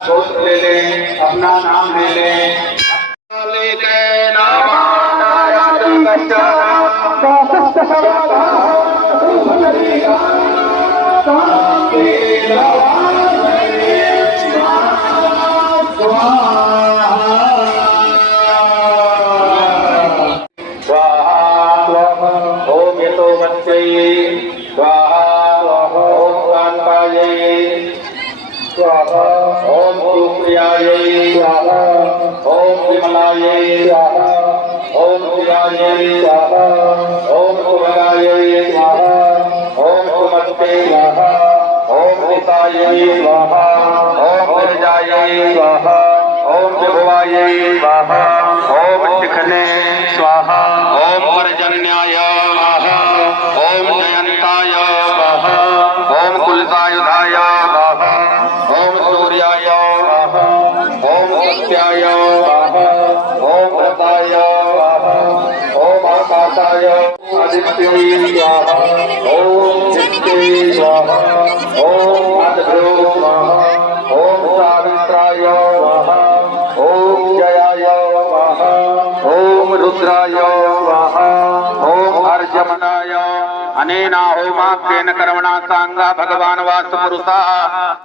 गोत्र ले ले, अपना नाम ले ले। ओम यतो वच्चये स्वाहा, ओम कांताये स्वाहा, ओम सुप्रियाये स्वाहा, ओम विमलाये स्वाहा, ओम शिवाये स्वाहा, ओम सुभगाये स्वाहा, ओम सुमते स्वाहा, ओम निताये स्वाहा, ओम गिरिजाये स्वाहा, ओम विभुवाये स्वाहा, ओम शिखने स्वाहा, ओम पर्जन्याय स्वाहा, ओम जयंताय स्वाहा, ओम कुलसायुधाय स्वाहा, ओम सूर्याय स्वाहा, ओम सत्याय स्वाहा, ओम व्रताय स्वाहा, ओम आकाशाय आदित्याय स्वाहा, ओम चित्ते स्वाहा, ओम अद्भ्यो स्वाहा, ओम सावित्राय स्वाहा, ओम जयाय स्वाहा, ओम रुद्राय स्वाहा, ओम अर्जमनाय। अनेना होमाख्येन कर्मणा सांगा भगवान् वासपुरुषः